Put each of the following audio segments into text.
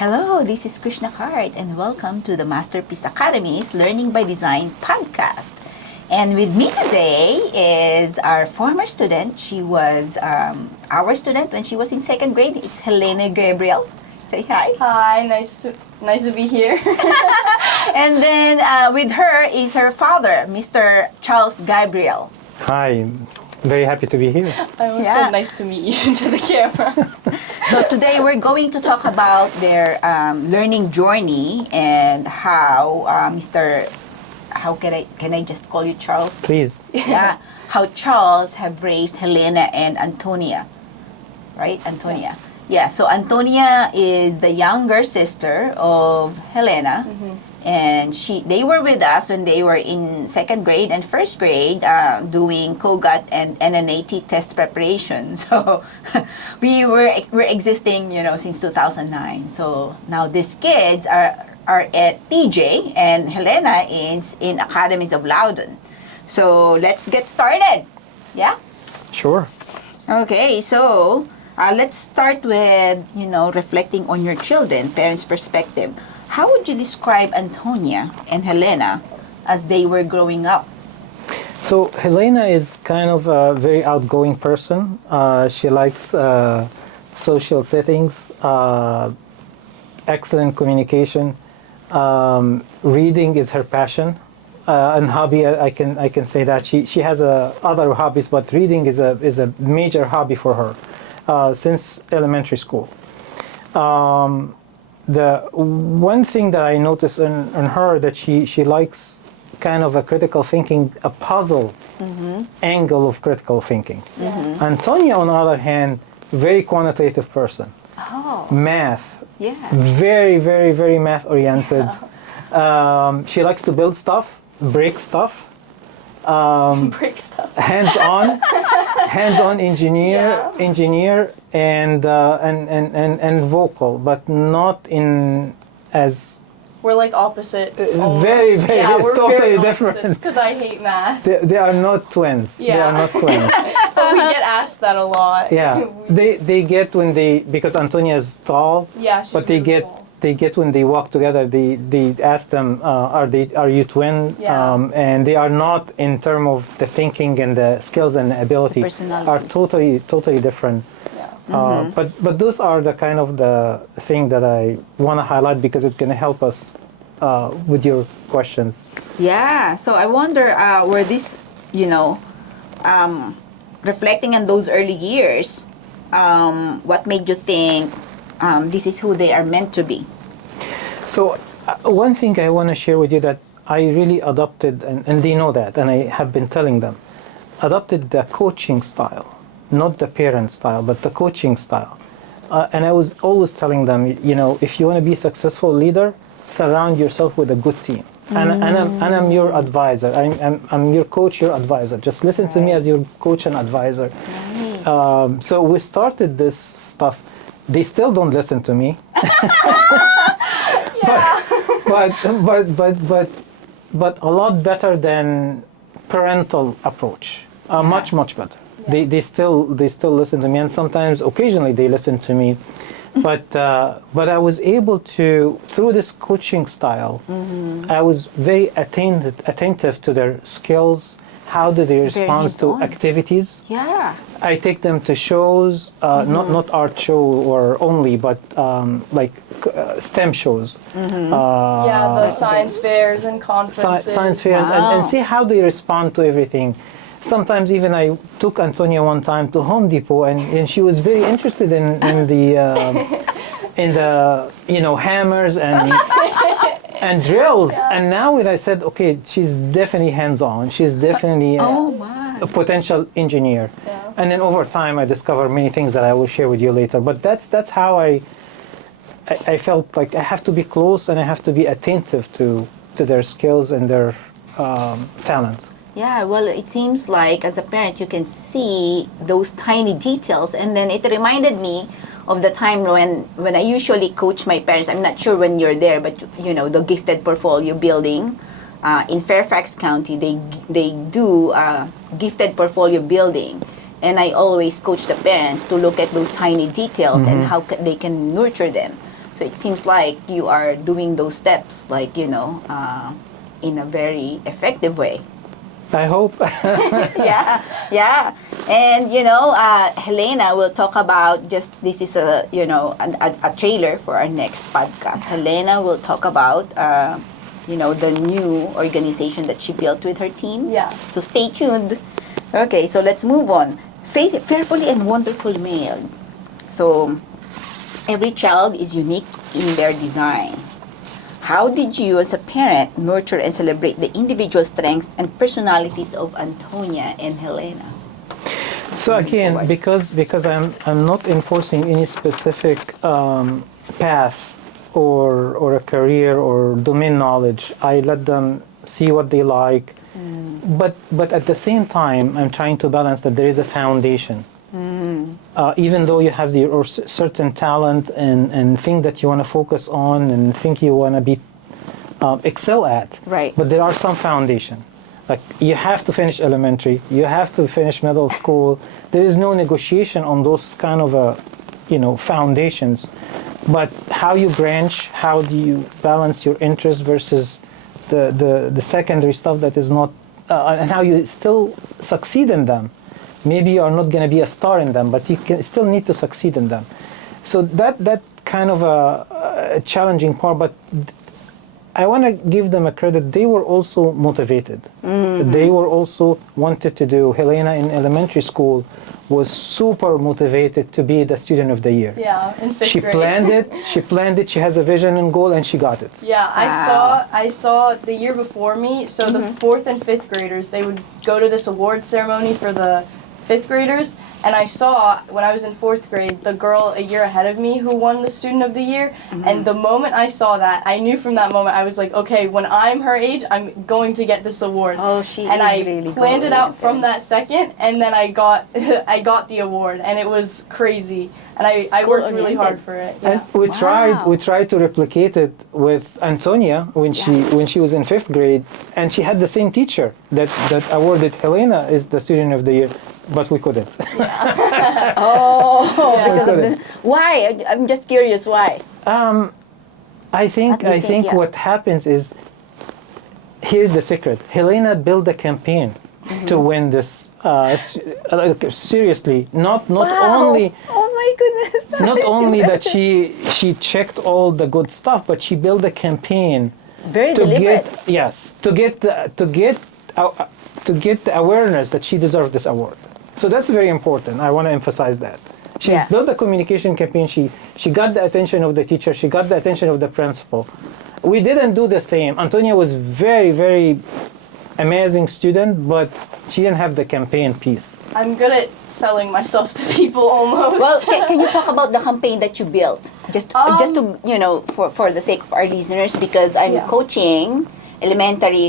Hello, this is Krishna Cart and welcome to the Masterpiece Academies Learning by Design podcast. And with me today is our former student. She was our student when she was in second grade. It's Helena Gabriel. Say hi. Hi, nice to be here. And then with her is her father, Mr. Charles Gabriel. Hi, very happy to be here. I was so nice to meet you to the camera. So today we're going to talk about their learning journey and how how can I just call you Charles? Please. Yeah, how Charles have raised Helena and Antonia, right? Antonia. Yeah. So Antonia is the younger sister of Helena, and they were with us when they were in second grade and first grade doing COGAT and NNAT test preparation. So we're existing, since 2009. So now these kids are at TJ and Helena is in Academies of Loudoun. So let's get started. Yeah? Sure. Okay, so let's start with, reflecting on your children, parents' perspective. How would you describe Antonia and Helena as they were growing up? So Helena is kind of a very outgoing person. She likes social settings, excellent communication. Reading is her passion and hobby. I can say that she has other hobbies, but reading is a major hobby for her since elementary school. The one thing that I notice in her that she likes kind of a critical thinking, a puzzle angle of critical thinking. Antonia, on the other hand, very quantitative person. Oh. Math. Yeah. Very, very, very math oriented. She likes to build stuff, break stuff. Break stuff. Hands-on engineer and vocal, but not in as We're like opposites. very, very, yeah, we're totally very different. Because I hate math. They are not twins. They Yeah. are not twins. But we get asked that a lot. Yeah, they get when because Antonia is tall. Yeah, she's but they really get tall. they get when they walk together. They ask them, are you twin? Yeah. And they are not in terms of the thinking and the skills and the ability. Are totally different. Yeah. But those are the kind of the thing that I want to highlight because it's going to help us with your questions. Yeah. So I wonder, were this, reflecting on those early years, what made you think this is who they are meant to be? So one thing I want to share with you that I really adopted, and they know that, and I have been telling them, adopted the coaching style, not the parent style, but the coaching style. And I was always telling them, if you want to be a successful leader, surround yourself with a good team. And I'm your advisor. I'm your coach, your advisor. Just listen to me as your coach and advisor. Nice. So we started this stuff. They still don't listen to me. but a lot better than parental approach. Much better. Yeah. They still listen to me, and sometimes occasionally they listen to me. But I was able to, through this coaching style, I was very attentive to their skills. How do they respond to activities? Yeah. I take them to shows, not art show or only, but like STEM shows. The science fairs and conferences. Science fairs, and see how they respond to everything. Sometimes even I took Antonia one time to Home Depot, and she was very interested in the hammers and drills. And now when I said, okay, she's definitely hands-on. She's definitely a potential engineer. Yeah. And then over time, I discovered many things that I will share with you later. But that's how I felt like I have to be close and I have to be attentive to their skills and their talents. Yeah, well, it seems like as a parent you can see those tiny details, and then it reminded me of the time when I usually coach my parents. I'm not sure when you're there, but the gifted portfolio building in Fairfax County, they do gifted portfolio building, and I always coach the parents to look at those tiny details and how they can nurture them. So it seems like you are doing those steps, like, in a very effective way. I hope. Yeah, yeah. And, Helena will talk about this is a trailer for our next podcast. Helena will talk about, the new organization that she built with her team. Yeah. So stay tuned. Okay, so let's move on. Fearfully and wonderful male. So every child is unique in their design. How did you, as a parent, nurture and celebrate the individual strengths and personalities of Antonia and Helena? So again, because I'm not enforcing any specific path or a career or domain knowledge, I let them see what they like. But at the same time, I'm trying to balance that there is a foundation. Even though you have the certain talent and thing that you want to focus on and think you want to be excel at, Right. but there are some foundation. Like you have to finish elementary, you have to finish middle school. There is no negotiation on those kind of foundations. But how you branch, how do you balance your interest versus the secondary stuff that is not, and how you still succeed in them. Maybe you are not going to be a star in them, but you can still need to succeed in them. So that kind of a challenging part, but I want to give them a credit. They were also motivated. They were also wanted to do. Helena in elementary school was super motivated to be the student of the year. Yeah, in fifth She grade. planned it, she has a vision and goal, and she got it. Yeah, Wow. I saw the year before me, so the fourth and fifth graders, they would go to this award ceremony for the fifth graders, and I saw, when I was in fourth grade, the girl a year ahead of me who won the student of the year, and the moment I saw that, I knew from that moment, I was like, okay, when I'm her age, I'm going to get this award. Oh, she And is I really planned it out goal-oriented. from that second, and then I got I got the award, and it was crazy, and I worked really hard Goal-oriented. for it. And Yeah. we tried to replicate it with Antonia when she was in fifth grade, and she had the same teacher that awarded Helena as the student of the year, but we couldn't. Oh, Yeah. because of Couldn't. why? I'm just curious why. I think What do you think? Yeah. what happens is, here's the secret. Helena built a campaign to win this. Seriously, not only. Oh my goodness. Not only that she checked all the good stuff, but she built a campaign Very to deliberate. get the awareness that she deserved this award. So that's very important. I want to emphasize that. She Yeah. built a communication campaign. She got the attention of the teacher. She got the attention of the principal. We didn't do the same. Antonia was very, very amazing student, but she didn't have the campaign piece. I'm good at selling myself to people almost. Well, can you talk about the campaign that you built? Just to, for the sake of our listeners, because I'm Yeah. coaching elementary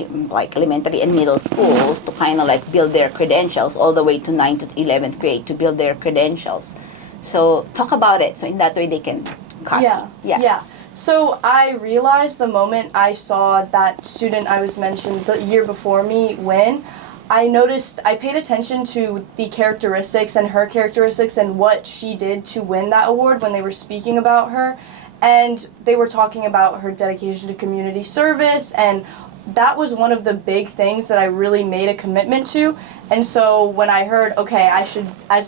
and middle schools to kind of like build their credentials all the way to 9th to 11th grade to build their credentials. So talk about it. So in that way they can copy. Yeah. So I realized the moment I saw that student I was mentioned the year before me win, I paid attention to the characteristics and her characteristics and what she did to win that award when they were speaking about her. And they were talking about her dedication to community service, and that was one of the big things that I really made a commitment to. And so when I heard, okay, I should,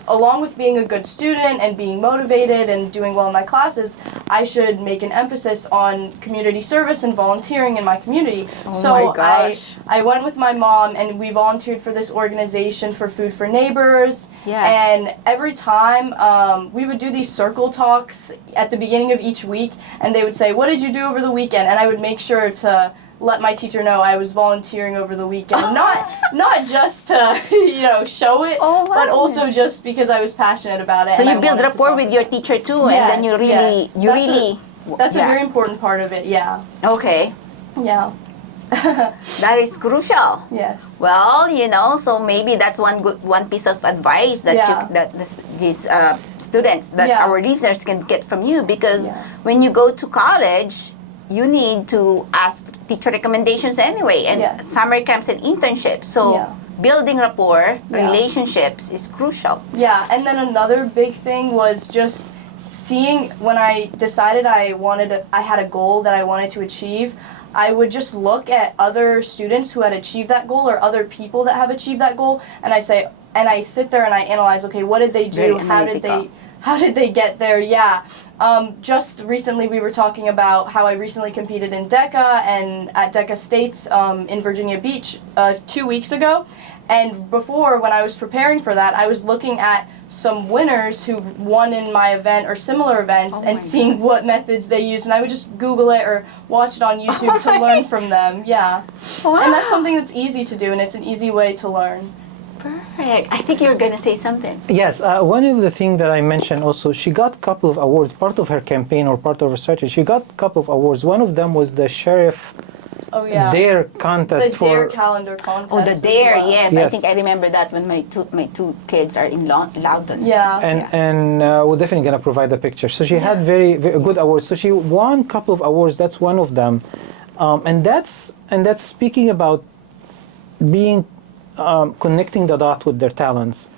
along with being a good student and being motivated and doing well in my classes, I should make an emphasis on community service and volunteering in my community. Oh so my gosh. I went with my mom and we volunteered for this organization for Food for Neighbors. Yeah. And every time we would do these circle talks at the beginning of each week, and they would say, what did you do over the weekend? And I would make sure to let my teacher know I was volunteering over the weekend. Not just to, show it, Oh, wow. but also just because I was passionate about it. So and you I build wanted to rapport talk with about your it. teacher too, and then you Yes, really. That's yeah. a very important part of it, yeah. Okay, Yeah. that is crucial. Yes. Well, so maybe that's one piece of advice that Yeah. these students that Yeah. our listeners can get from you, because Yeah. when you go to college, you need to ask teacher recommendations anyway, and Yes. summer camps and internships. So Yeah. building rapport, Yeah. relationships is crucial. Yeah, and then another big thing was just seeing when I decided I had a goal that I wanted to achieve, I would just look at other students who had achieved that goal or other people that have achieved that goal, and I sit there and I analyze, okay, what did they do? Very analytical. How did they get there? Yeah. Just recently we were talking about how I recently competed in DECA and at DECA States in Virginia Beach 2 weeks ago. And before, when I was preparing for that, I was looking at some winners who won in my event or similar events and seeing what methods they used. And I would just Google it or watch it on YouTube to learn from them. Yeah. Wow. And that's something that's easy to do, and it's an easy way to learn. Perfect. I think you were going to say something. Yes, one of the things that I mentioned also, she got a couple of awards, part of her campaign or part of her strategy. She got a couple of awards. One of them was the Sheriff Oh yeah. Dare contest The for Dare calendar contest. Oh, the as Dare, well. yes. I Yes. think I remember that when my two kids are in Loudoun. Yeah. and we're definitely going to provide the picture. So she had very, very good awards. So she won a couple of awards. That's one of them, and that's speaking about being connecting the dot with their talents.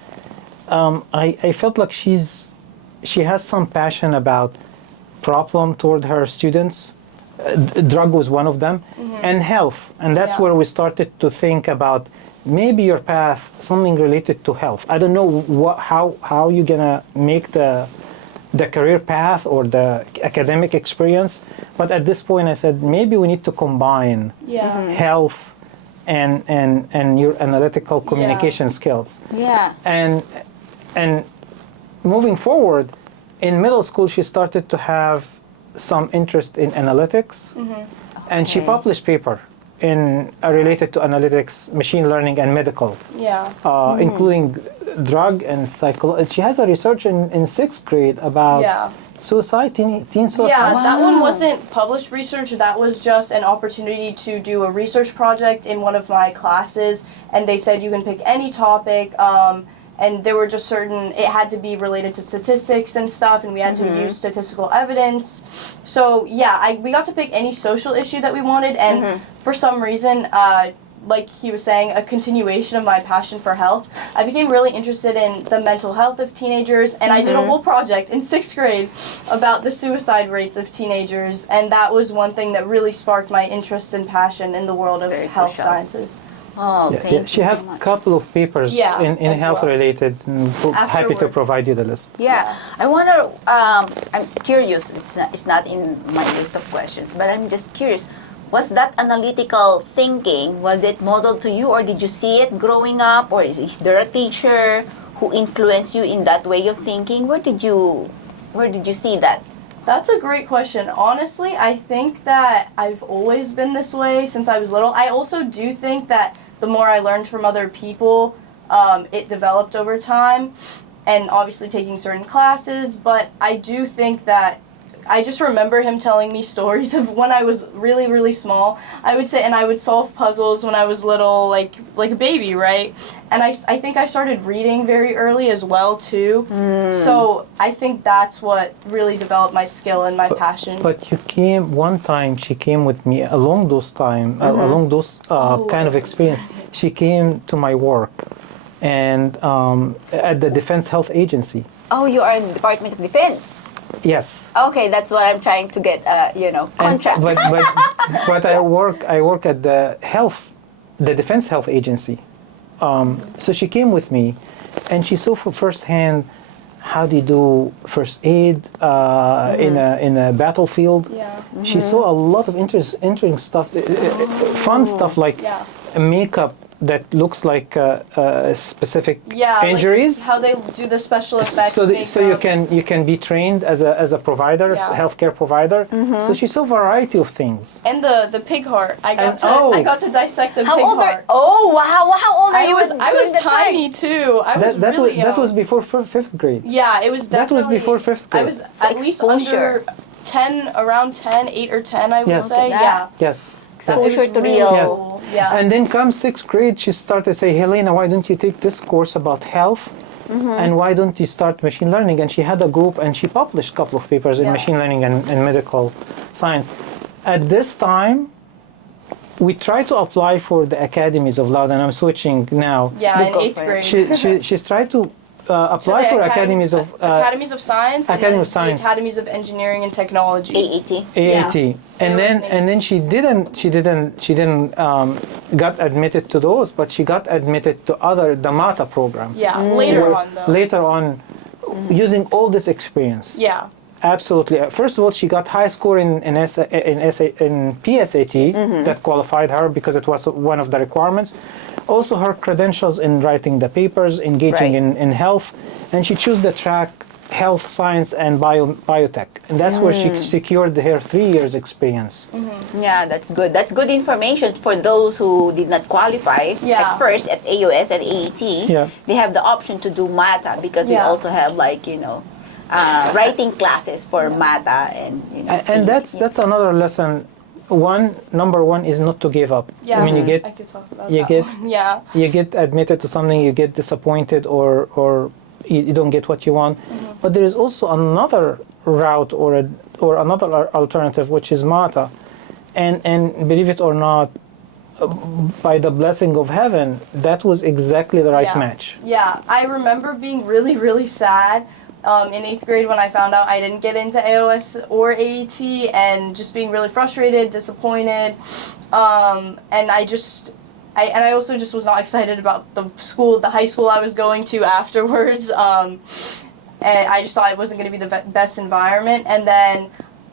I felt like she has some passion about problem toward her students. Drug was one of them, and health, and that's Yeah. where we started to think about maybe your path, something related to health. I don't know how you're gonna make the career path or the academic experience, but at this point I said maybe we need to combine Yeah. health and your analytical communication skills. Yeah. And moving forward, in middle school she started to have some interest in analytics, and she Okay. published paper in related to analytics, machine learning, and medical, Yeah. including drug and psychology. She has a research in sixth grade about Yeah. suicide, teen suicide. Yeah, that one Wow. wasn't published research. That was just an opportunity to do a research project in one of my classes, and they said you can pick any topic. And there were just it had to be related to statistics and stuff, and we had to use statistical evidence. So yeah, we got to pick any social issue that we wanted, and for some reason, like he was saying, a continuation of my passion for health, I became really interested in the mental health of teenagers, and I did a whole project in 6th grade about the suicide rates of teenagers, and that was one thing that really sparked my interest and passion in the world That's of very health crucial. sciences. Oh, Yeah, thank yeah. you She has so a much. couple of papers Yeah, in as health well. related. And happy to Afterwards. provide you the list. Yeah, I wonder. I'm curious. It's not in my list of questions, but I'm just curious. Was that analytical thinking? Was it modeled to you, or did you see it growing up, or is there a teacher who influenced you in that way of thinking? Where did you see that? That's a great question. Honestly, I think that I've always been this way since I was little. I also do think that the more I learned from other people, it developed over time, and obviously taking certain classes, but I do think that I just remember him telling me stories of when I was really, really small. I would say, and I would solve puzzles when I was little, like a baby, right? And I think I started reading very early as well, too. So I think that's what really developed my skill and my passion. But one time she came with me along those kind of experience. She came to my work and at the Defense Health Agency. Oh, you are in the Department of Defense. Yes. Okay, that's what I'm trying to get. Contract. But I work at the Defense Health Agency. So she came with me, and she saw for firsthand how do you do first aid in a battlefield. Yeah. She saw a lot of interesting stuff, fun stuff like Yeah. makeup that looks like specific Yeah, injuries. like how they do the special effects. So you makeup. can be trained as a provider, Yeah. healthcare provider. So she saw a variety of things. And the pig heart. I And- got to dissect the How pig old are? heart. Oh wow! How old are I you? was during that time? tiny too. I was That really young. was before fifth grade. Yeah, it was That was definitely. before fifth I grade. was So at least exposure. under 10, around 10, 8 or 10, I would Yes. say. Look at Yeah. Yes. So it was Exposure to really real. Yes. cool. Yeah. And then come sixth grade, she started to say, Helena, why don't you take this course about health? And why don't you start machine learning? And she had a group, and she published a couple of papers in Yeah. machine learning and medical science. At this time, we tried to apply for the Academies of Loudoun. I'm switching now. Yeah, in Go 8th for it. grade. She's tried to apply the for Academies of Academies of Science, Academy and of then Science. the Academies of Engineering and Technology. AET. AAT, and AOS then she didn't got admitted to those, but she got admitted to the MATA program. Yeah, later on though. Later on, using all this experience. Yeah. Absolutely. First of all, she got high score in PSAT that qualified her because it was one of the requirements. Also, her credentials in writing the papers, engaging Right. in health, and she chose the track health science and biotech, and that's where she secured her 3 years experience. Yeah, that's good. That's good information for those who did not qualify Yeah. at first at AOS and AET. Yeah. They have the option to do MATA because we Yeah. also have writing classes for MATA and And AET. that's another lesson. Number one is not to give up. Yeah. I mean, I could talk about you that get- one. Yeah. you get admitted to something, you get disappointed, or you don't get what you want. But there is also another route or another alternative, which is MATA, and believe it or not, by the blessing of heaven, that was exactly the right Yeah. match. Yeah, I remember being really, really sad in 8th grade when I found out I didn't get into AOS or AET, and just being really frustrated, disappointed, and I also just was not excited about the high school I was going to afterwards, and I just thought it wasn't going to be the best environment. And then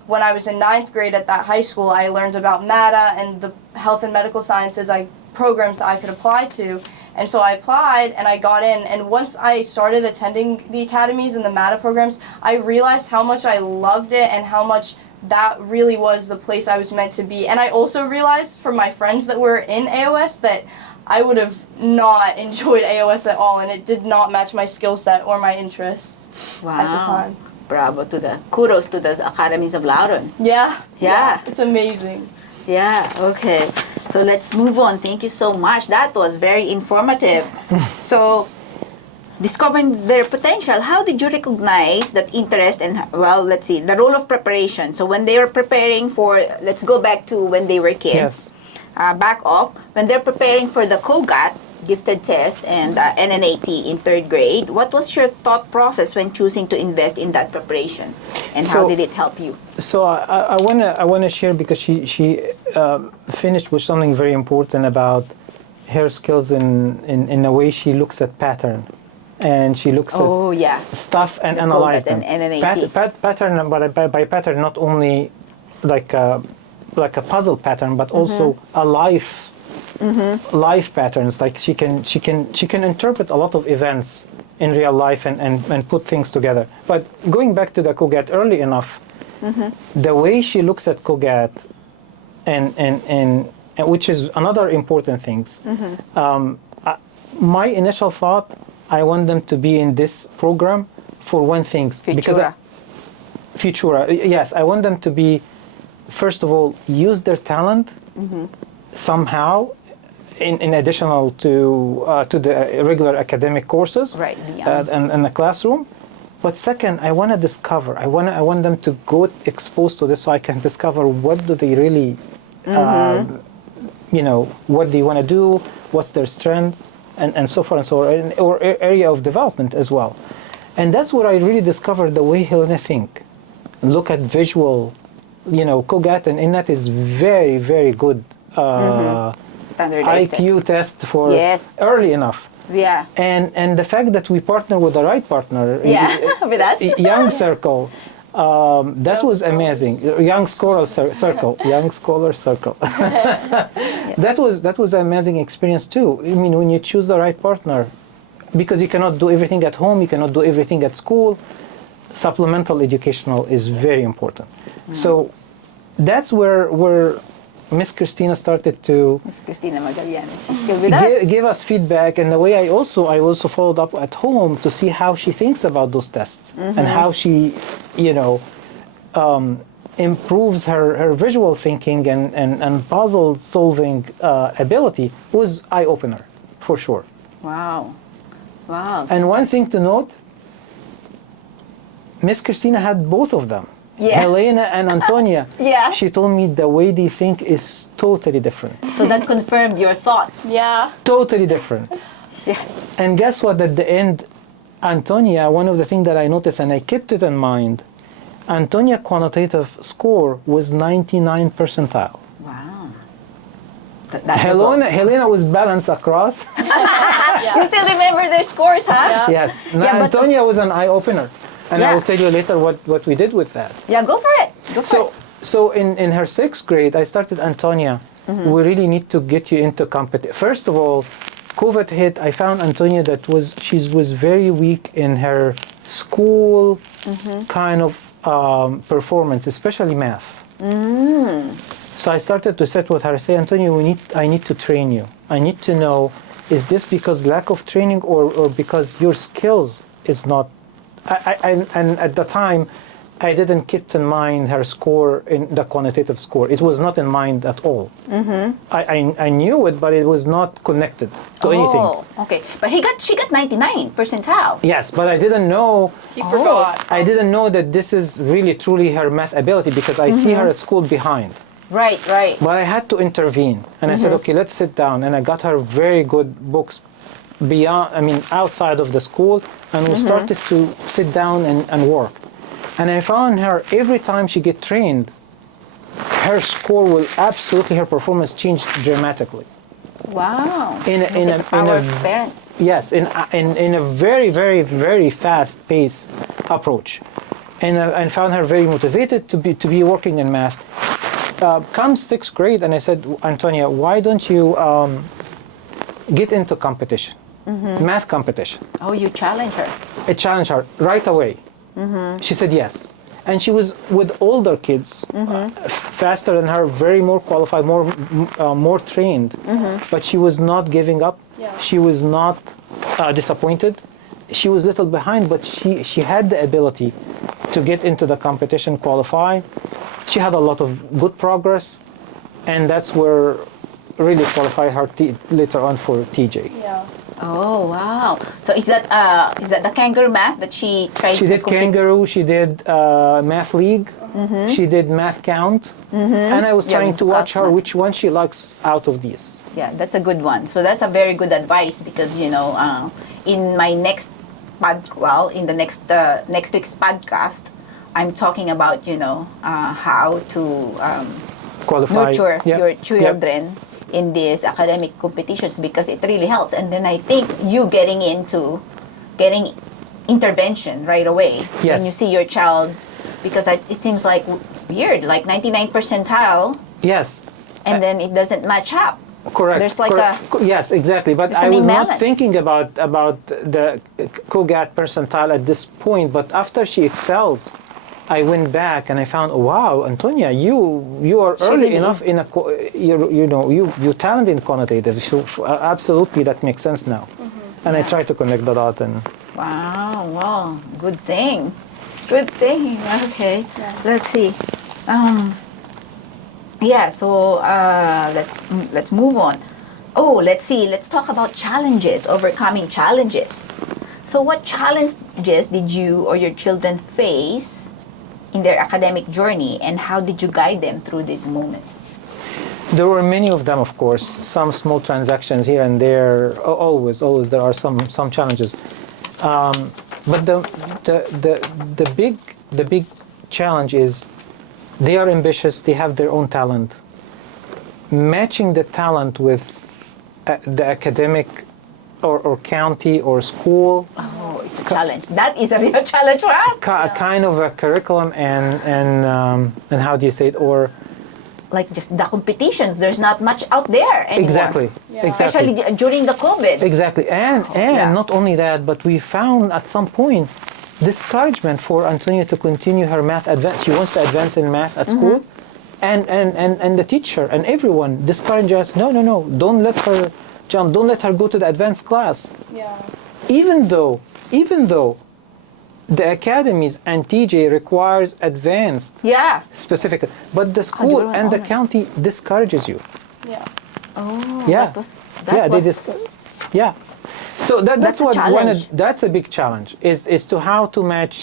when I was in 9th grade at that high school, I learned about MATA and the health and medical sciences programs that I could apply to. And so I applied and I got in, and once I started attending the academies and the MATA programs, I realized how much I loved it and how much that really was the place I was meant to be. And I also realized from my friends that were in AOS that I would have not enjoyed AOS at all, and it did not match my skill set or my interests at the time. Bravo kudos to the Academies of Loudoun. Yeah. Yeah. It's amazing. Yeah, okay. So let's move on. Thank you so much. That was very informative. So, discovering their potential, how did you recognize that interest and, well, let's see, the role of preparation? So when they were preparing for, let's go back to when they were kids. Back off, when they're preparing for the COGAT, gifted test, and NNAT in 3rd grade, what was your thought process when choosing to invest in that preparation? And how So- did it help you? So I wanna share, because she finished with something very important about her skills in the way she looks at pattern, and she looks Oh, yeah. at stuff and The analyze COGAT them. and NNAT. Pattern, but by pattern, not only like a puzzle pattern, but also a life patterns. Like she can interpret a lot of events in real life and put things together. But going back to the COGAT early enough, the way she looks at COGAT and which is another important things. My initial thought, I want them to be in this program for one thing. Futura. Yes, I want them to be, first of all, use their talent somehow in additional to the regular academic courses, Right, and the classroom. But second, I want to discover. I want them to go exposed to this, so I can discover what do they really, what do you want to do, what's their strength, and so forth and so on, or area of development as well. And that's where I really discovered the way Helena think. Look at visual, COGAT and INNAT is very, very good Standardized IQ test for Yes. early enough. Yeah. And the fact that we partner with the right partner, Yeah, with us. Young Circle, that was amazing. Young Scholar Circle, Young Scholar Circle. That was an amazing experience too. I mean, when you choose the right partner, because you cannot do everything at home, you cannot do everything at school. Supplemental educational is very important. So that's where Miss Christina started to Miss Christina Magallanes, she's still with us. give us feedback, and the way I also followed up at home to see how she thinks about those tests and how she, improves her visual thinking and puzzle solving ability was eye opener for sure. Wow. Wow. And one thing to note, Miss Christina had both of them. Yeah. Helena and Antonia. Yeah. She told me the way they think is totally different. So that confirmed your thoughts. Yeah. Totally different. Yeah. And guess what? At the end, Antonia, one of the things that I noticed, and I kept it in mind, Antonia quantitative score was 99 percentile. Wow. That was all. Helena was balanced across. You still remember their scores, huh? Yes. Now, Yeah, but- Antonia was an eye-opener. And I Yeah. will tell you later what we did with that. Yeah, go for it. Go for it. So in her 6th grade, I started, Antonia, we really need to get you into competition. First of all, COVID hit. I found Antonia she was very weak in her school kind of performance, especially math. So I started to sit with her, say, Antonia, I need to train you. I need to know, is this because lack of training or because your skills is not? And at the time, I didn't keep in mind her score in the quantitative score. It was not in mind at all. I knew it, but it was not connected to anything. Oh, okay. But she got 99 percentile. Yes, but I didn't know. You forgot. I didn't know that this is really truly her math ability because I see her at school behind. Right. But I had to intervene, and I said, okay, let's sit down. And I got her very good books outside of the school, and we started to sit down and work. And I found her every time she get trained, her score will her performance change dramatically. Wow. In The power of parents. Yes, in a very, very, very fast pace approach, and I found her very motivated to be working in math. Comes 6th grade, and I said, Antonia, why don't you get into competition, math competition? Oh, you challenge her. I challenged her right away. She said yes, and she was with older kids, faster than her, very more qualified, more trained. But she was not giving up. Yeah. She was not disappointed. She was a little behind, but she had the ability to get into the competition, qualify. She had a lot of good progress, and that's where really qualified her later on for TJ. Yeah. Oh, wow. So is that the kangaroo math that she tried She to did compete? Kangaroo, she did Math League, she did Math Count, and I was Yeah, trying to watch her math. which one she likes out of these. Yeah, that's a good one. So that's a very good advice because in my next in the next week's podcast, I'm talking about how to Qualify. nurture Yep. your Yep. children in these academic competitions because it really helps. And then I think you getting intervention right away Yes. when you see your child, because it seems like weird, like 99 percentile, Yes, and then it doesn't match up. correct. There's like yes, exactly. But there's I an was not imbalance. thinking about the COGAT percentile at this point. But after she excels, I went back and I found, oh, wow, Antonia, you are She early really enough is. in you talent in quantitative. So absolutely, that makes sense now. And I Yeah. try to connect the dot and. Wow, good thing. Okay, Yeah. let's see. So let's move on. Oh, let's see. Let's talk about challenges, overcoming challenges. So what challenges did you or your children face in their academic journey, and how did you guide them through these moments? There were many of them, of course. Some small transactions here and there. Always there are some challenges. But the big challenge is they are ambitious. They have their own talent. Matching the talent with the academic or county or school. Oh, it's a challenge. That is a real challenge for us. Kind of a curriculum and how do you say it, or Like just the competitions, there's not much out there anymore. exactly. Especially during the COVID. Exactly, and Yeah. not only that, but we found at some point discouragement for Antonia to continue her math advance. She wants to advance in math at school, and the teacher and everyone discouraged us. No, don't let her jump. Don't let her go to the advanced class. Yeah. Even though the academies and TJ requires advanced Yeah. specific, but the school were and the honors. county discourages you. Yeah. Oh, Yeah. that was Yeah. So that's That's a what challenge. that's a big challenge is to how to match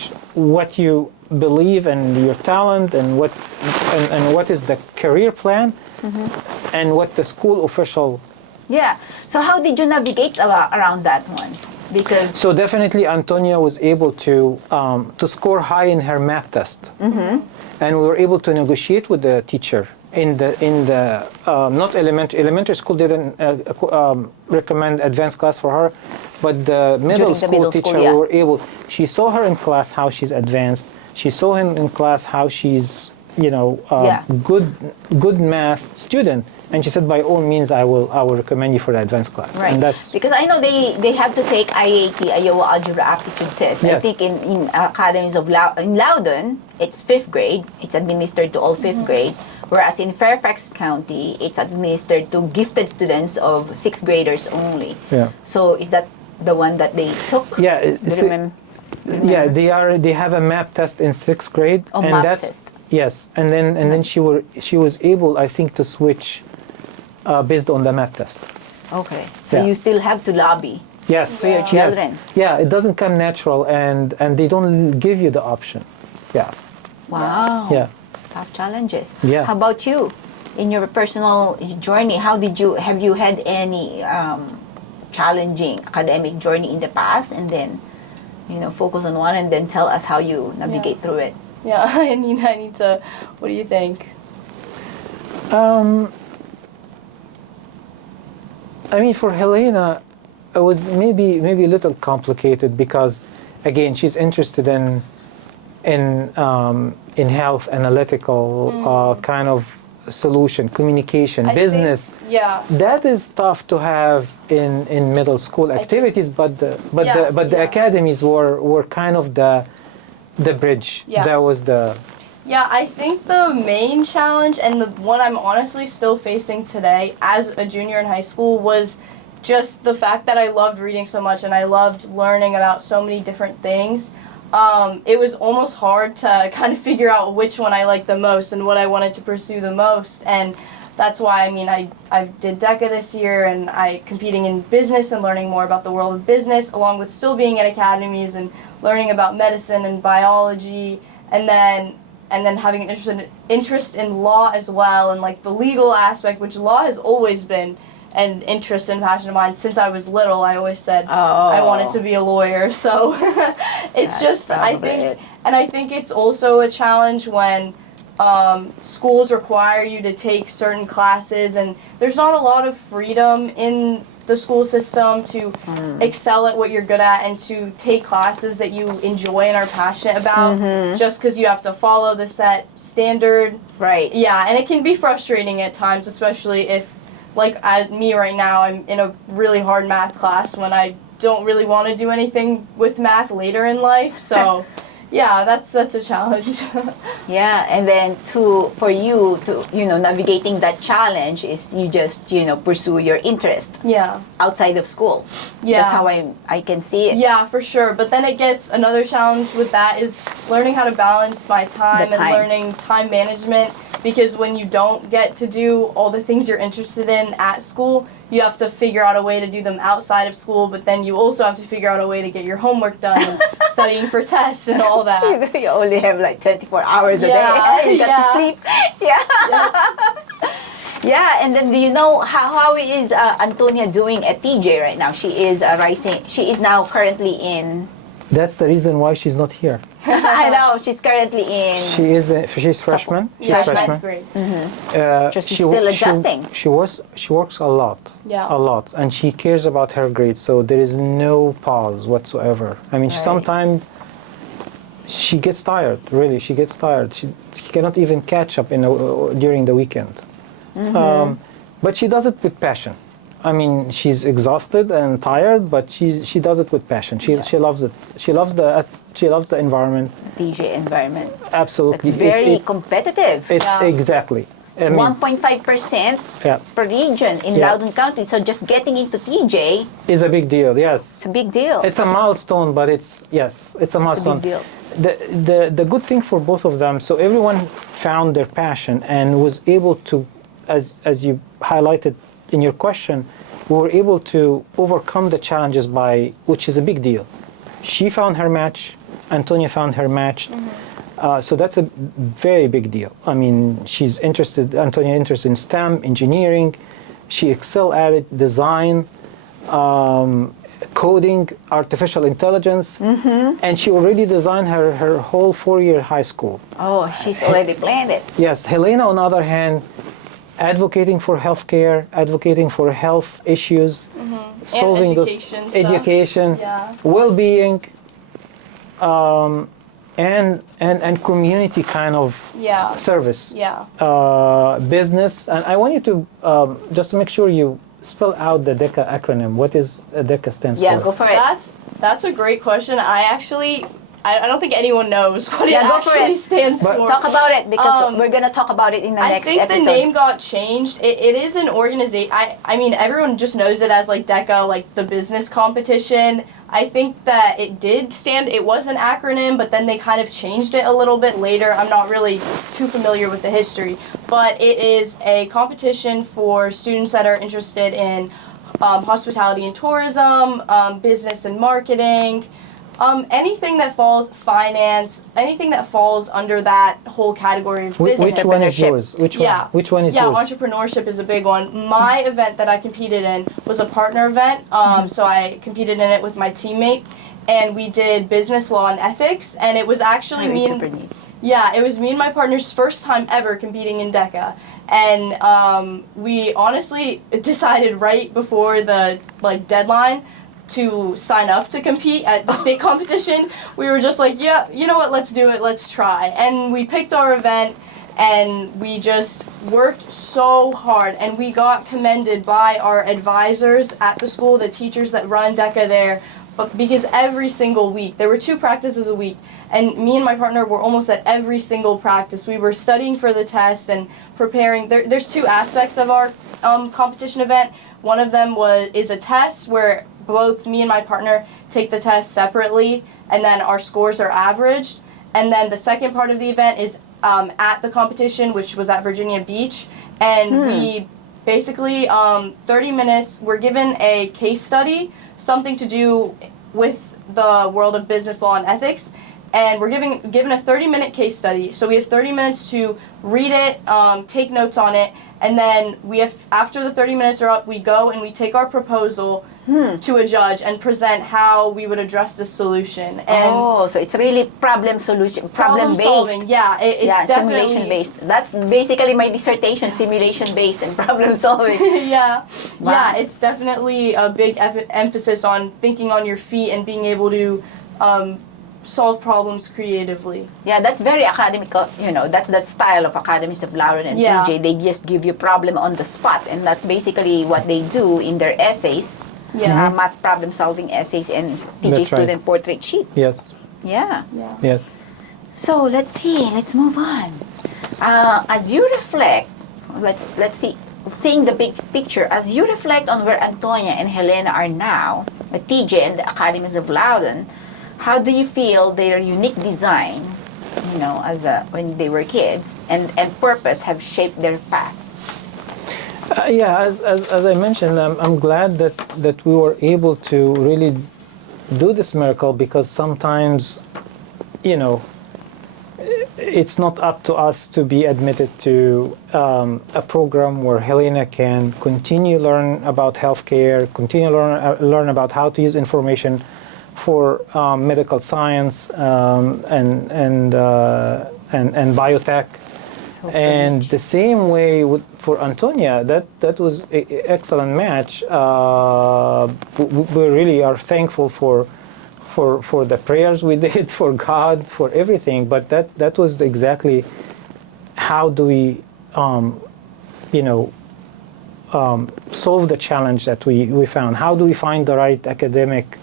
what you believe and your talent and what is the career plan and what the school official. Yeah. So how did you navigate around that one? Because So definitely Antonia was able to score high in her math test, and we were able to negotiate with the teacher in the not elementary school didn't recommend advanced class for her, but the middle During the school middle teacher school, yeah. we were able. She saw her in class how she's advanced. She saw him in class how she's Yeah. good math student, and she said by all means I will recommend you for the advanced class. right, And that's because I know they have to take IAT, Iowa Algebra Aptitude Test. I Yes. think in Academies of in Loudoun, it's 5th grade. It's administered to all 5th grade. Whereas in Fairfax County, it's administered to gifted students of 6th graders only. yeah. So is that the one that they took? Yeah, Do you remember? Yeah, they have a math test in 6th grade, Oh, and math that's test. yes, and then she was able, I think, to switch based on the math test. Okay, so Yeah. you still have to lobby. Yes, For your yes. children. Yeah, it doesn't come natural, and they don't give you the option. Yeah, Wow. yeah. Tough challenges. Yeah. How about you? In your personal journey, have you had any challenging academic journey in the past, and then focus on one and then tell us how you navigate through it? Yeah, I need to. What do you think? I mean, for Helena, it was maybe a little complicated because, again, she's interested in health, analytical kind of solution, communication, I business. think- yeah. That is tough to have in middle school activities, but the academies were kind of the bridge. Yeah. That was the Yeah, I think the main challenge and the one I'm honestly still facing today as a junior in high school was just the fact that I loved reading so much and I loved learning about so many different things. It was almost hard to kind of figure out which one I liked the most and what I wanted to pursue the most. And that's why, I did DECA this year, and I competing in business and learning more about the world of business, along with still being at academies and learning about medicine and biology, and then having an interest in law as well, and like the legal aspect, which law has always been an interest and passion of mine since I was little. I always said I wanted to be a lawyer, so it's That's just I probably think, it. and I think it's also a challenge when schools require you to take certain classes, and there's not a lot of freedom in the school system to excel at what you're good at and to take classes that you enjoy and are passionate about just because you have to follow the set standard. Right. Yeah, and it can be frustrating at times, especially if, like me right now, I'm in a really hard math class when I don't really want to do anything with math later in life. So, yeah, that's a challenge. Yeah, and then for you to navigating that challenge is you just pursue your interest Yeah. outside of school. Yeah. That's how I can see it. Yeah, for sure. But then it gets another challenge with that is learning how to balance my time The time. and learning time management, because when you don't get to do all the things you're interested in at school, you have to figure out a way to do them outside of school, but then you also have to figure out a way to get your homework done and studying for tests and all that. You only have like 24 hours a Yeah, day. You got yeah. to sleep. Yeah. Yeah, and then do you know how is Antonia doing at TJ right now? She is rising. She is now currently in. that's the reason why she's not here. I know she's currently in. She's freshman. She's Yeah, freshman. ninth grade. So she's still adjusting. She works a lot. Yeah. A lot, and she cares about her grades. So there is no pause whatsoever. I mean, Right. sometimes she gets tired. Really, she gets tired. She cannot even catch up during the weekend. But she does it with passion. I mean, she's exhausted and tired, but she does it with passion. She loves it. She loves the environment. TJ environment. Absolutely. That's very competitive. Yeah. Exactly. It's I mean, 1.5% yeah, per region in Yeah. Loudoun County. So just getting into TJ, is a big deal. Yes. it's a big deal. It's a milestone, but it's a It's a milestone. big deal. The good thing for both of them, so everyone found their passion and was able to, as you highlighted in your question, we were able to overcome the challenges which is a big deal. She found her match, Antonia found her match. So that's a very big deal. I mean, Antonia interested in STEM, engineering. She excelled at it, design. coding, artificial intelligence, and she already designed her whole 4-year high school. Oh, she's already planned it. Yes, Helena, on the other hand, advocating for healthcare, advocating for health issues, solving and education those stuff. education, Yeah. well-being, and community kind of Yeah. service, Yeah. business. And I want you to just to make sure you spell out the DECA acronym. What is DECA stands Yeah, for? go for it. That's a great question. I don't think anyone knows what Yeah, it go for actually it. stands But- for. Talk about it because we're gonna talk about it in the I next think episode. the name got changed. It is an organization. I mean, everyone just knows it as like DECA, like the business competition. I think that it did stand. It was an acronym, but then they kind of changed it a little bit later. I'm not really too familiar with the history, but it is a competition for students that are interested in hospitality and tourism, business and marketing. Anything that falls finance, anything that falls under that whole category of business. Which one is Entrepreneurship. yours? Which one? Which one is Yeah, yours? entrepreneurship is a big one. My event that I competed in was a partner event, so I competed in it with my teammate, and we did business law and ethics, and it was actually Very me super and neat. yeah, it was me and my partner's first time ever competing in DECA, and we honestly decided right before the deadline to sign up to compete at the state competition. We were just like, yeah, you know what, let's do it, let's try. And we picked our event, and we just worked so hard, and we got commended by our advisors at the school, the teachers that run DECA there, but because every single week, there were 2 practices a week, and me and my partner were almost at every single practice. We were studying for the tests and preparing. There's 2 aspects of our competition event. One of them is a test where both me and my partner take the test separately, and then our scores are averaged. And then the second part of the event is at the competition, which was at Virginia Beach, and we basically 30 minutes. We're given a case study, something to do with the world of business law and ethics, and we're given a 30-minute case study. So we have 30 minutes to read it, take notes on it, and then after the 30 minutes are up, we go and we take our proposal to a judge and present how we would address the solution. And so it's really problem based. solving, yeah, it's definitely simulation based. That's basically my dissertation, simulation based and problem solving. yeah, Wow. yeah, it's definitely a big emphasis on thinking on your feet and being able to solve problems creatively. Yeah, that's very academical. That's the style of Academies of Loudoun and Yeah. TJ. They just give you problem on the spot, and that's basically what they do in their essays. Yeah. Math problem solving essays and TJ That's right. student portrait sheet. Yes. Yeah. Yeah. Yes. So let's Let's move on. As you reflect, let's see. Seeing the big picture, as you reflect on where Antonia and Helena are now, the TJ and the Academies of Loudoun, how do you feel their unique design, when they were kids, and purpose have shaped their path? As I mentioned, I'm glad that we were able to really do this miracle, because sometimes, it's not up to us to be admitted to a program where Helena can continue learn about healthcare, continue learn about how to use information for medical science and biotech. And the same way for Antonia, that was an excellent match. We really are thankful for the prayers we did, for God, for everything. But that was exactly how do we, solve the challenge that we found. How do we find the right academic,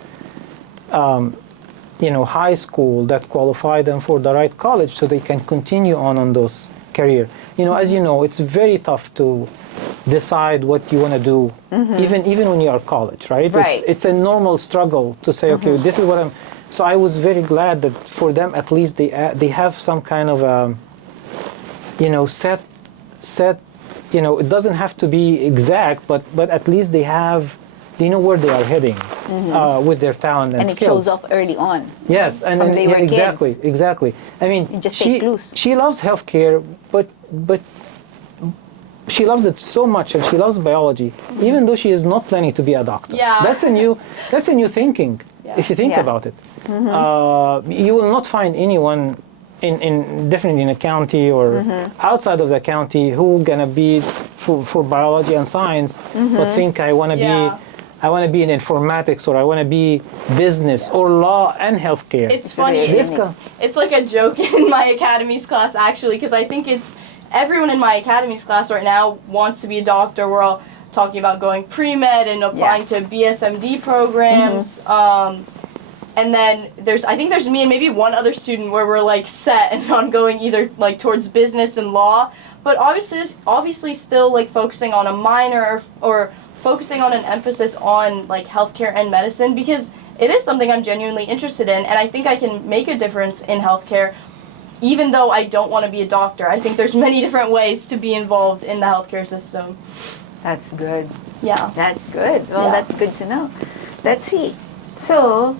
high school that qualify them for the right college so they can continue on those career. As you know, it's very tough to decide what you want to do, even when you are college, right? Right. It's a normal struggle to say, okay, this is what I'm. So I was very glad that for them, at least they have some kind of set. It doesn't have to be exact, but at least they know where they are heading with their talent and it skills. shows off early on. Yes, and From they were kids. exactly. I mean, You just take clues. she loves healthcare, but she loves it so much, and she loves biology, even though she is not planning to be a doctor. Yeah. That's a new thinking. Yeah. If you think Yeah. about it, you will not find anyone in definitely in a county or outside of the county who gonna be for biology and science, but think I want to Yeah. be. I want to be in informatics, or I want to be business or law and healthcare. It's funny. really This unique. guy- It's like a joke in my Academies class, actually, because I think it's everyone in my Academies class right now wants to be a doctor. We're all talking about going pre-med and applying to BSMD programs. And then I think there's me and maybe one other student where we're like set and on going either like towards business and law, but obviously still like focusing on a minor or focusing on an emphasis on like healthcare and medicine, because it is something I'm genuinely interested in, and I think I can make a difference in healthcare, even though I don't want to be a doctor. I think there's many different ways to be involved in the healthcare system. That's good. Yeah. That's good. Well, Yeah. that's good to know. Let's see. So,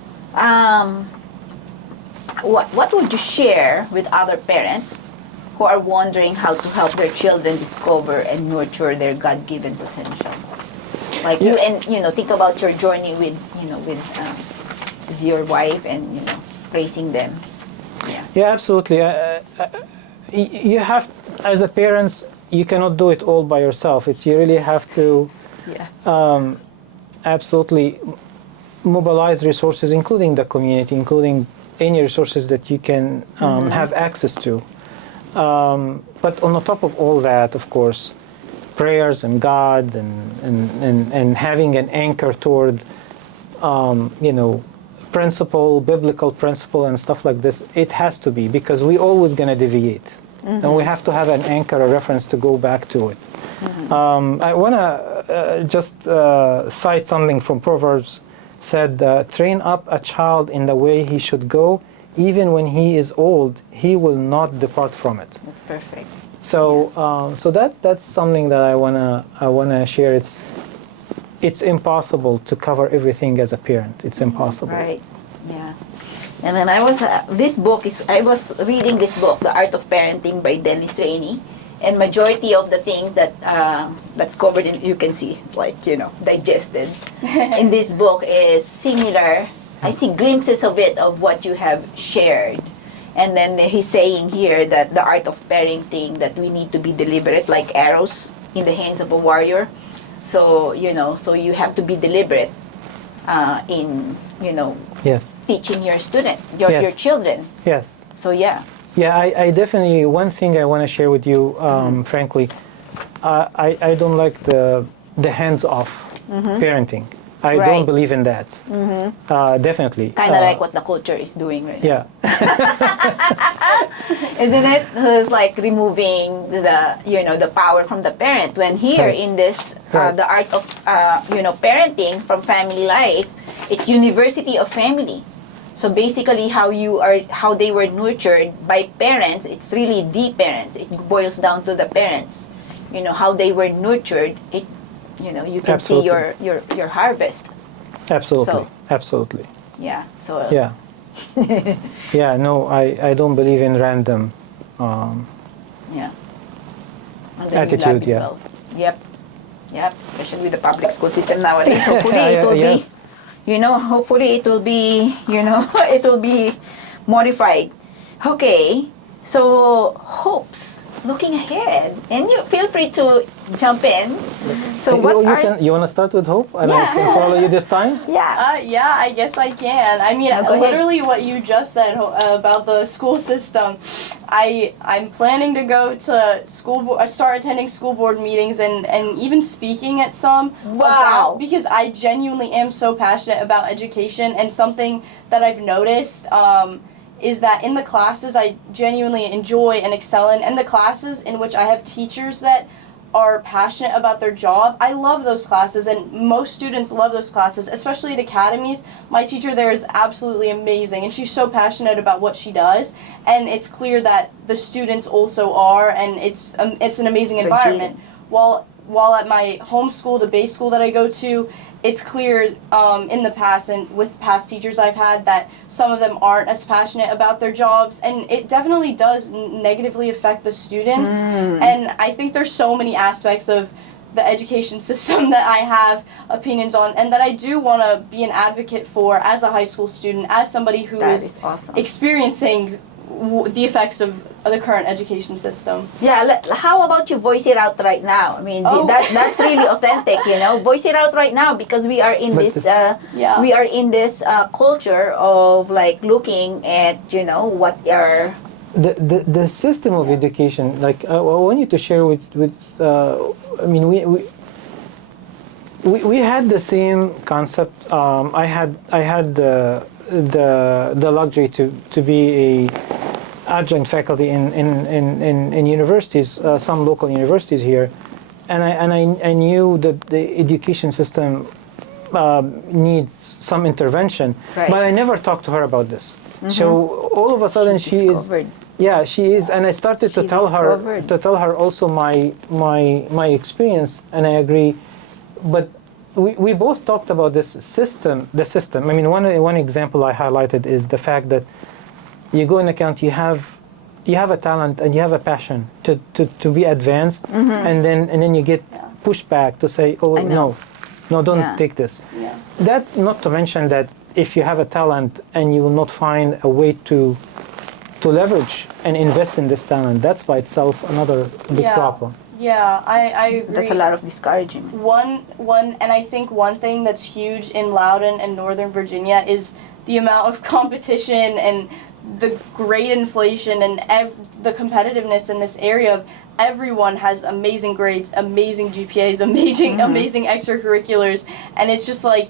what would you share with other parents who are wondering how to help their children discover and nurture their God-given potential? Like you and think about your journey with with your wife and raising them. Yeah, absolutely. You have, as a parents, you cannot do it all by yourself. You really have to Yeah. absolutely mobilize resources, including the community, including any resources that you can have access to. But on the top of all that, of course, prayers and God and having an anchor toward biblical principle and stuff like this, it has to be, because we're always going to deviate. And we have to have an anchor, a reference to go back to it. I want to just cite something from Proverbs, said, train up a child in the way he should go, even when he is old, he will not depart from it. That's perfect. So, that's something that I wanna share. It's impossible to cover everything as a parent. It's impossible. Right. Yeah. And then I was reading this book, The Art of Parenting by Dennis Rainey, and majority of the things that's covered in, you can see, like digested in this book is similar. I see glimpses of it, of what you have shared. And then he's saying here that the art of parenting, that we need to be deliberate, like arrows in the hands of a warrior. So so you have to be deliberate in Yes. teaching your student, your Yes. children. Yes. So yeah. Yeah. I definitely, one thing I want to share with you, frankly, I don't like the hands-off parenting. I Right. don't believe in that. Definitely. Kind of like what the culture is doing right now. Yeah. Isn't it? Who's like removing the power from the parent, when here Right. in this Right. the art of parenting from family life, it's university of family. So basically how they were nurtured by parents, it's really the parents. It boils down to the parents. How they were nurtured, it you can Absolutely. see your harvest. Absolutely. So- Absolutely. Yeah. So Yeah. Yeah. No, I don't believe in random. yeah. And then you Attitude, love it yeah. well. Yep. Especially with the public school system nowadays. Hopefully it will Yes. be, hopefully it will be, it will be modified. Okay. So hopes. Looking ahead, and you feel free to jump in. So You want to start with hope, and I Yeah. can follow you this time? Yeah. Yeah, I guess I can. I mean, No, go ahead. literally what you just said about the school system. I'm planning to go to start attending school board meetings and even speaking at some. Wow. Because I genuinely am so passionate about education, and something that I've noticed is that in the classes I genuinely enjoy and excel in, and the classes in which I have teachers that are passionate about their job, I love those classes, and most students love those classes, especially at Academies. My teacher there is absolutely amazing, and she's so passionate about what she does, and it's clear that the students also are, and it's an amazing It's environment. While while at my home school, the base school that I go to, it's clear in the past and with past teachers I've had that some of them aren't as passionate about their jobs, and it definitely does negatively affect the students. And I think there's so many aspects of the education system that I have opinions on, and that I do want to be an advocate for as a high school student, as somebody who is awesome. experiencing the effects of the current education system. Yeah, how about you voice it out right now? I mean, that's really authentic, you know. Voice it out right now, because we are in we are in this culture of like looking at, you know, what are the system of education. Like I want you to share with I mean, we had the same concept. I had the luxury to be a adjunct faculty in universities, some local universities here, and I knew that the education system needs some intervention, but I never talked to her about this. So all of a sudden she is, and I started to tell her also my experience, and I agree, but we both talked about the system. I mean, one example I highlighted is the fact that you go in account, you have a talent and you have a passion to be advanced, and then you get pushed back to say, oh no, don't take this. That, not to mention that if you have a talent and you will not find a way to leverage and invest in this talent, that's by itself another big problem. Yeah, I agree. That's a lot of discouragement. And I think one thing that's huge in Loudoun and Northern Virginia is the amount of competition and the great inflation and the competitiveness in this area of everyone has amazing grades, amazing GPAs, amazing extracurriculars, and it's just like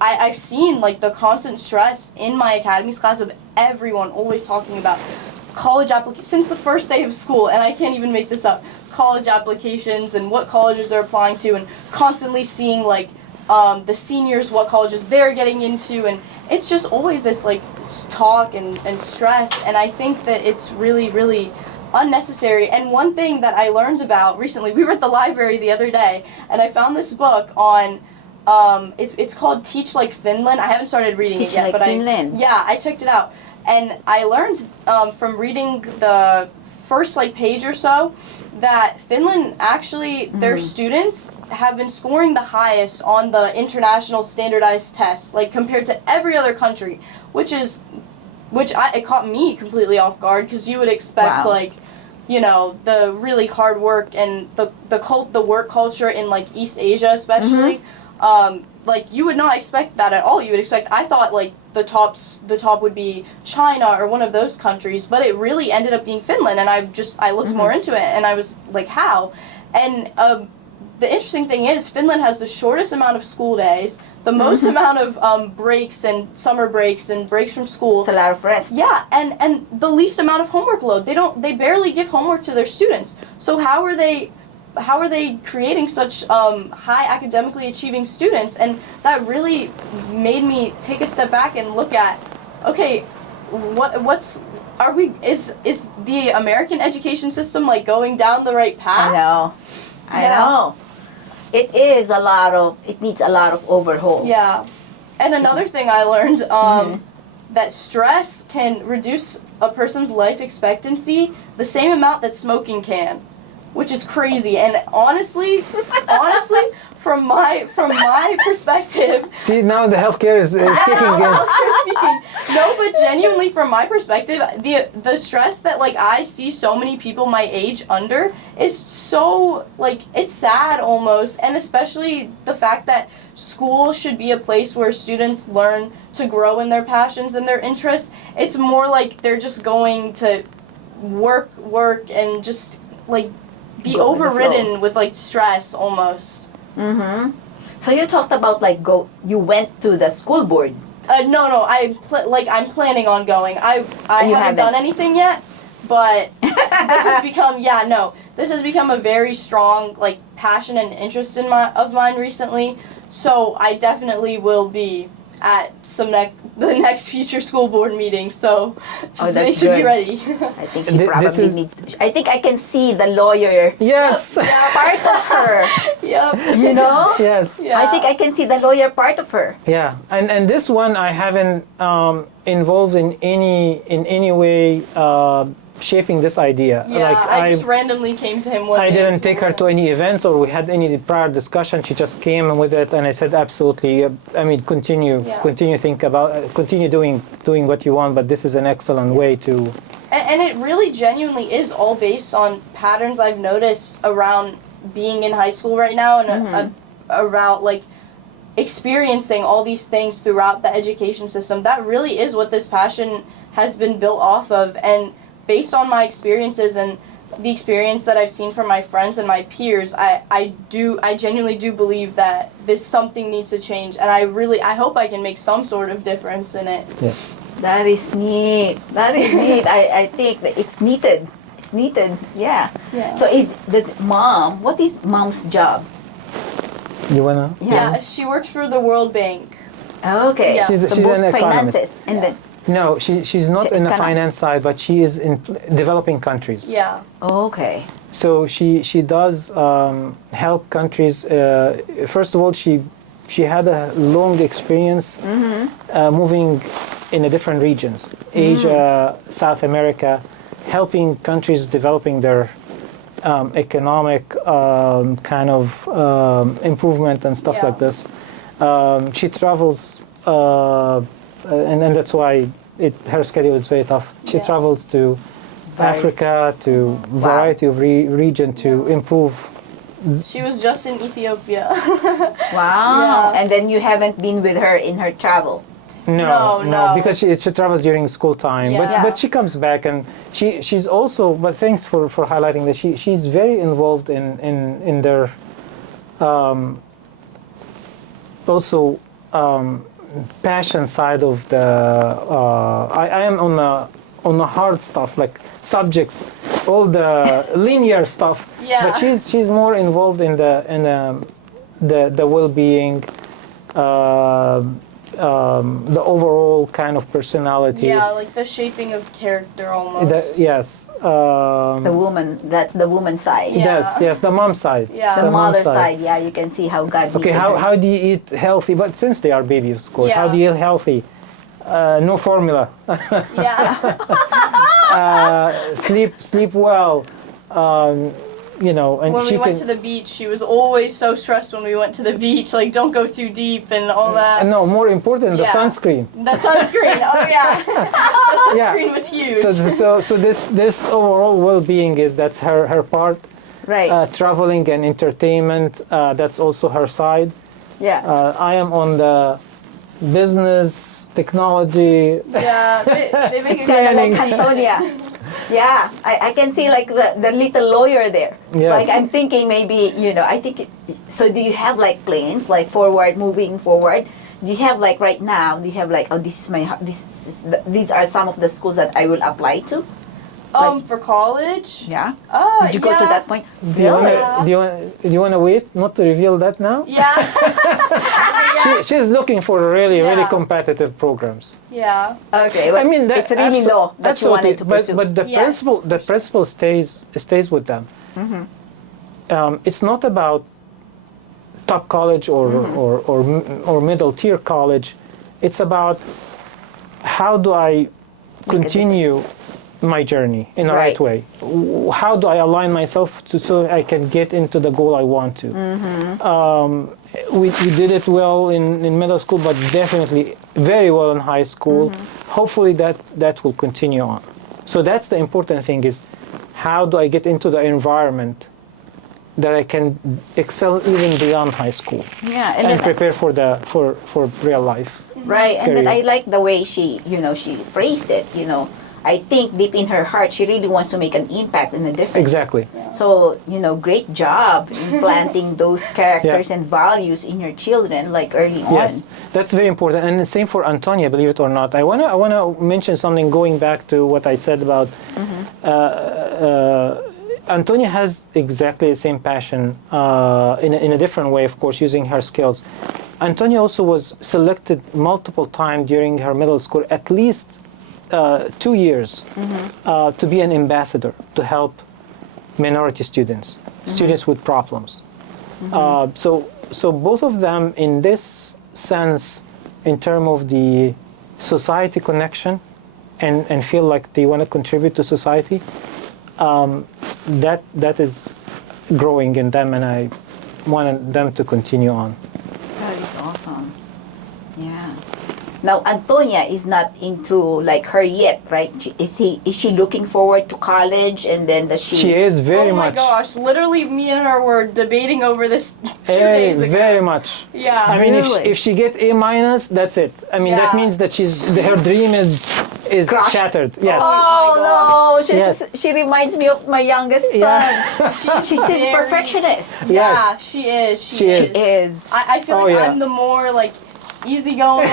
I've seen like the constant stress in my Academies class of everyone always talking about college applications since the first day of school, and I can't even make this up, college applications and what colleges they're applying to, and constantly seeing like the seniors, what colleges they're getting into, and it's just always this like talk and stress, and I think that it's really, really unnecessary. And one thing that I learned about recently, we were at the library the other day, and I found this book on it's called Teach Like Finland. I haven't started reading it yet, but I checked it out, and I learned from reading the first like page or so that Finland actually their students have been scoring the highest on the international standardized tests, like compared to every other country, which it caught me completely off guard, because you would expect like, you know, the really hard work and the work culture in like East Asia especially, like you would not expect that at all. You would expect, I thought like the top would be China or one of those countries, but it really ended up being Finland, and I looked more into it, and I was like, how? And the interesting thing is Finland has the shortest amount of school days, the most amount of breaks and summer breaks and breaks from school. It's a lot of rest. Yeah, and the least amount of homework load. They barely give homework to their students. So how are they creating such high academically achieving students? And that really made me take a step back and look at, okay, is the American education system like going down the right path? I know. It needs a lot of overhaul. Yeah. And another thing I learned, that stress can reduce a person's life expectancy the same amount that smoking can, which is crazy. And honestly, from my perspective. See, now the healthcare is speaking again. No, but genuinely from my perspective, the stress that like I see so many people my age under is so like, it's sad almost, and especially the fact that school should be a place where students learn to grow in their passions and their interests. It's more like they're just going to work and just like be overridden with like stress almost. So you talked about like you went to the school board. No, I'm planning on going. I haven't done anything yet, but this has become a very strong like passion and interest of mine recently. So I definitely will be at the next future school board meeting, so Oh, they that's should be good. ready. I think she This probably is- needs to be. I think I can see the lawyer Yes. part of her. Yep. You know? Yes. Yeah. I think I can see the lawyer part of her. Yeah, and this one I haven't involved in any way shaping this idea. Yeah, Like I just randomly came to him one I day didn't and take told her him. to any events or we had any prior discussion. She just came with it, and I said absolutely. I mean, continue doing what you want. But this is an excellent way to. And it really genuinely is all based on patterns I've noticed around being in high school right now and around like experiencing all these things throughout the education system. That really is what this passion has been built off of. And based on my experiences and the experience that I've seen from my friends and my peers, I genuinely do believe that this something needs to change. And I hope I can make some sort of difference in it. Yeah. That is neat. That is neat. I think that it's needed. It's needed. Yeah. Yeah. So what is mom's job? You wanna? Yeah, she works for the World Bank. Okay. Yeah. She's so an both economist. finances and Yeah. then. No, she's not She in the cannot. finance side, but she is in developing countries. Yeah. Okay. So she does help countries. First of all, she had a long experience moving in the different regions, Asia, South America, helping countries developing their economic kind of improvement and stuff Yeah. like this. She travels, and that's why her schedule is very tough. She Yeah. travels to Africa, to variety of region to improve. She was just in Ethiopia. Wow. Yeah. And then you haven't been with her in her travel. No. because she travels during school time. Yeah. But she comes back, and she's also. But thanks for highlighting that. She's very involved in their also passion side of the. I am on the hard stuff like subjects, all the linear stuff. Yeah. But she's more involved in the well-being. The overall kind of personality. Yeah, like the shaping of character almost. Yes. The woman, that's the woman side. Yeah. Yes, the mom side. Yeah. The mom mother side, yeah, you can see how God Okay, gifted her. how do you eat healthy? But since they are babies, of course, how Yeah. do you eat healthy? No formula. Yeah. Sleep well. And When she we went can. to the beach, she was always so stressed when we went to the beach. Like, don't go too deep and all that. No, more important, the Yeah. sunscreen. The sunscreen. Oh yeah. The Yeah. sunscreen was huge. So this overall well-being that's her part. Right. Traveling and entertainment, that's also her side. yeah. I am on the business, technology. Yeah. They make It's it kind of planning. like Antonia. Yeah, I can see like the little lawyer there. Yes. Like I'm thinking maybe, so do you have like plans, like moving forward? Do you have like right now, do you have like, these are some of the schools that I will apply to? For college. Yeah. Oh, Did you go to that point? Do you wanna wait not to reveal that now? Yeah. She's looking for really Yeah. competitive programs. Yeah. Okay, well, I mean, it's really law that you wanted to pursue. But the Yes. principle stays with them. It's not about top college or middle tier college. It's about how do I continue my journey in the right way? How do I align myself so I can get into the goal I want to? We did it well in middle school, but definitely very well in high school. Hopefully that will continue on. So that's the important thing is how do I get into the environment that I can excel even beyond high school yeah, and then, prepare for real life. right, and then career. I like the way she phrased it, I think deep in her heart, she really wants to make an impact and a difference. Exactly. So, great job in planting those characters and values in your children, like early on. Yes, that's very important, and the same for Antonia. Believe it or not, I wanna mention something going back to what I said about. Antonia has exactly the same passion in a different way, of course, using her skills. Antonia also was selected multiple times during her middle school, at least 2 years, to be an ambassador to help minority students, students with problems. So both of them, in this sense, in terms of the society connection, and feel like they want to contribute to society, that is growing in them, and I wanted them to continue on. That is awesome. Yeah. Now Antonia is not into like her yet, right? Is she looking forward to college, and then does she? She is very oh my much. gosh, literally me and her were debating over this 2 days ago. Very much. Yeah. I mean, Really? if she get A minus, that's it. I mean, that Yeah. means that her dream is Crushed. shattered. Yes. Oh my no! Yes. She reminds me of my youngest son. Yeah. She's Very- a perfectionist. Yeah, Yes. she is. She She is. is. I feel Oh, like yeah. I'm the more like easygoing.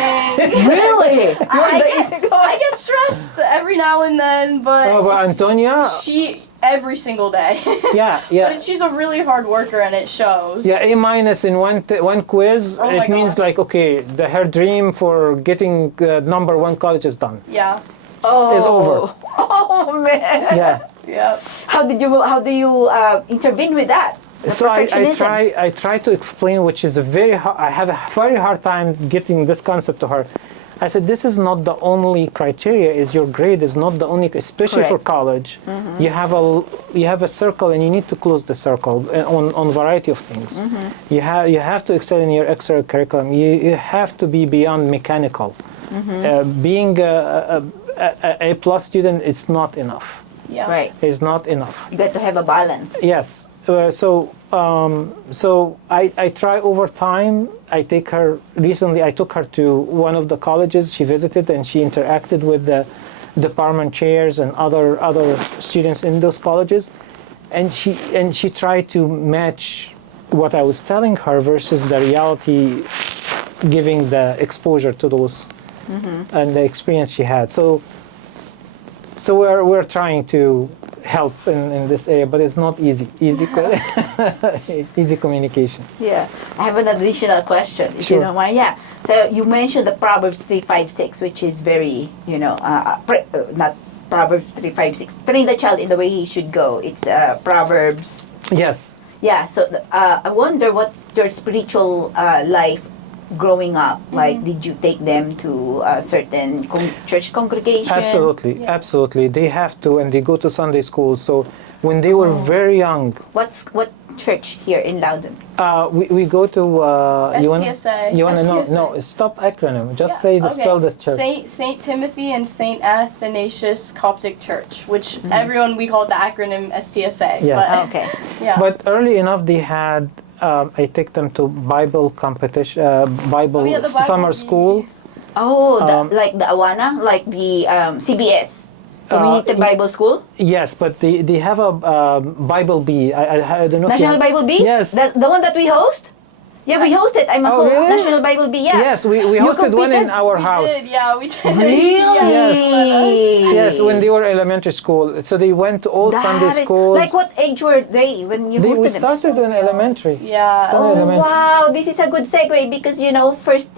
Really? You're I the get, easygoing. I get stressed every now and then, but Oh, but Antonia, she every single day. yeah, But she's a really hard worker, and it shows. Yeah, A minus in one quiz. Oh my It means gosh. like, okay, her dream for getting #1 college is done. Yeah. Oh. It's over. Oh man. Yeah. Yeah. How do you intervene with that? The So I perfectionism. try to explain, which is I have a very hard time getting this concept to her. I said, this is not the only criteria. Is your grade is not the only, especially for Correct. college. You have a circle, and you need to close the circle on variety of things. You have to excel in your extracurriculum. You have to be beyond mechanical. Being a plus student, it's not enough. Yeah. Right. It's not enough. You got to have a balance. Yes. So I try over time. Recently I took her to one of the colleges she visited, and she interacted with the department chairs and other students in those colleges, and she tried to match what I was telling her versus the reality, giving the exposure to those and the experience she had. So we're trying to help in this area, but it's not easy. Easy communication. Yeah. I have an additional question, if Sure. you don't mind. Yeah. So you mentioned the Proverbs 3:5-6, which is very, not Proverbs 3:5-6. Train the child in the way he should go. It's Proverbs. Yes. Yeah. So I wonder what's your spiritual life growing up? Like, did you take them to a certain church congregation? Absolutely, Yeah. absolutely. They have to, and they go to Sunday school. So when they were very young, What church here in Loudoun? we go to. STSA. You want to know? STSA. No, stop acronym. Just Yeah, say the okay. spell this church. Saint Timothy and Saint Athanasius Coptic Church, which everyone we call the acronym STSA. Yes. But, Okay. Yeah. But early enough, they had. I take them to Bible competition, Bible Oh, yeah, the Bible summer bee. school. Oh, like the Awana, like the CBS, Community y- Bible School, Yes, but they have a Bible bee. I don't know. if you National have- Bible Bee. Yes. The one that we host. Yeah, we host it. I'm a Oh, host. really? National Bible Bee. Yeah. Yes, we You hosted one in competed? our we house. did, yeah, we did. Really? Yes, when they were elementary school. So they went to all Sunday That is- schools. Like, what age were they when you we hosted them? started in elementary. Yeah. Some Oh elementary. wow, this is a good segue because first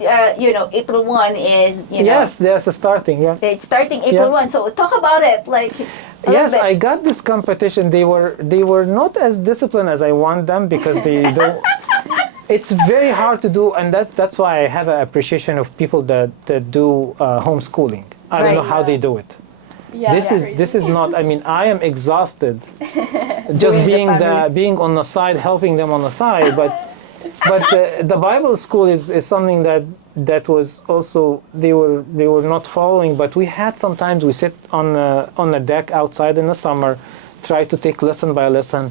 April 1 is Yes, there's a starting. Yeah. it's starting April Yeah. 1. So talk about it, like. a Yes, little I bit. got this competition. They were not as disciplined as I want them because they don't. It's very hard to do, and that's why I have an appreciation of people that do homeschooling. I don't know Right. how they do it. Yeah. This is not. I mean, I am exhausted just Doing the family. being on the side, helping them on the side. But the Bible school is something that was also they were not following. But we had sometimes we sit on the deck outside in the summer, try to take lesson by lesson.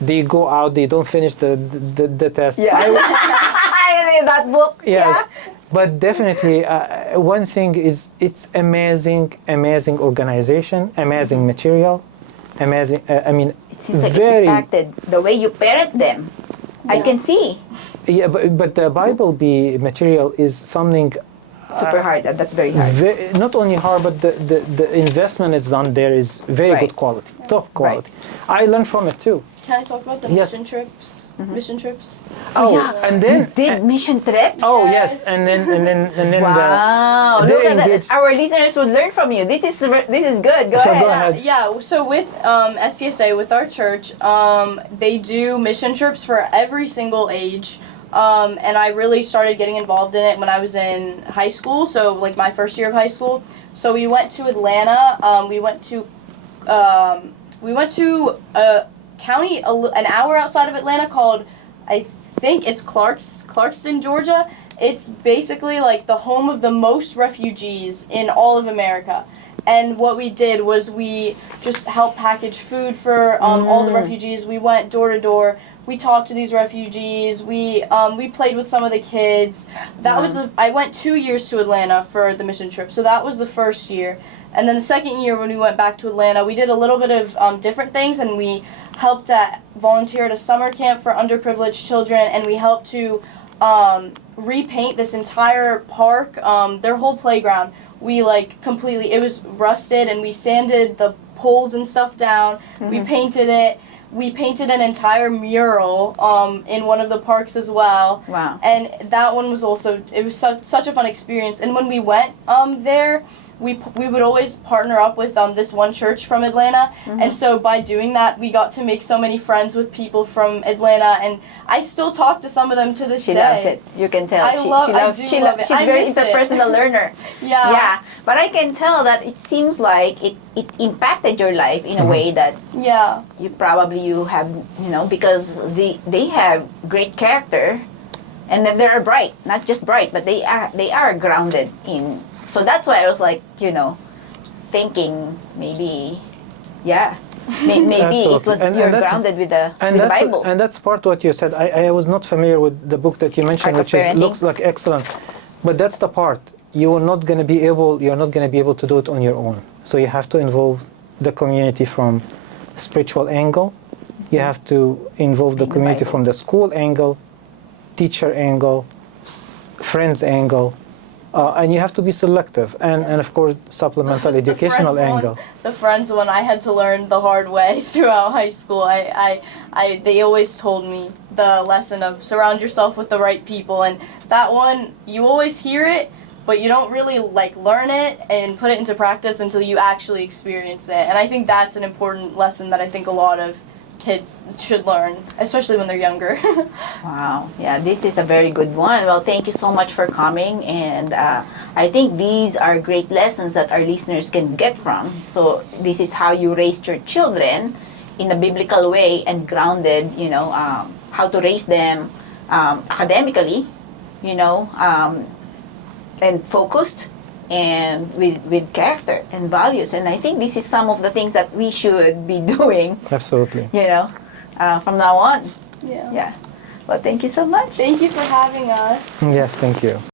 They go out, they don't finish the test. Yeah. I read that book. Yes. Yeah. But definitely, one thing is it's amazing organization, amazing material, amazing. I mean, It seems like very. it impacted the way you parent them. I can see. Yeah, but the Bible Bee material is something Super hard. That's very hard. not only hard, but the investment it's done there is very Right. good quality, top quality. I learned from it too. Can I talk about the Yes. mission trips? mission trips. Oh, yeah. and then Did mission trips? oh Yes. yes, and then Wow! they're Look at that. engaged. Our listeners would learn from you. This is good. Go So ahead. go ahead. Yeah, so with SCSA, with our church, they do mission trips for every single age. And I really started getting involved in it when I was in high school, so like my first year of high school. So we went to Atlanta. We went to a county an hour outside of Atlanta called, I think it's Clarkston, Georgia. It's basically like the home of the most refugees in all of America. And what we did was we just helped package food for all the refugees. We went door to door. We talked to these refugees. We played with some of the kids. That was I went 2 years to Atlanta for the mission trip. So that was the first year. And then the second year when we went back to Atlanta, we did a little bit of different things, and we helped volunteer at a summer camp for underprivileged children, and we helped to repaint this entire park, their whole playground. We completely, it was rusted, and we sanded the poles and stuff down. We painted it. We painted an entire mural in one of the parks as well. Wow. And that one was also, it was such a fun experience. And when we went there, we would always partner up with this one church from Atlanta. And so by doing that, we got to make so many friends with people from Atlanta. And I still talk to some of them to this She day. loves it. You can tell. I love it. She's a very interpersonal learner. Yeah. Yeah. But I can tell that it seems like it impacted your life in a way that Yeah. you have, because they have great character, and then they are bright. Not just bright, but they are grounded in. So that's why I was thinking maybe, yeah. Maybe it was And you're that's- grounded with the that's Bible. and that's part what you said. I was not familiar with the book that you mentioned, Art of which Parenting. looks like excellent, but that's the part you're not going to be able to do it on your own. So you have to involve the community from spiritual angle. You have to involve the In the community Bible. from the school angle, teacher angle, friends angle. And you have to be selective, and of course supplemental educational angle. The friends one I had to learn the hard way throughout high school. They always told me the lesson of surround yourself with the right people, and that one you always hear it, but you don't really learn it and put it into practice until you actually experience it. And I think that's an important lesson that I think a lot of kids should learn, especially when they're younger. Wow. Yeah, this is a very good one. Well, thank you so much for coming. And I think these are great lessons that our listeners can get from. So this is how you raised your children in a biblical way and grounded, how to raise them academically, and focused and with character and values. And I think this is some of the things that we should be doing, Absolutely. from now on. Yeah. Yeah. Well, thank you so much. Thank you for having us. Yes, thank you.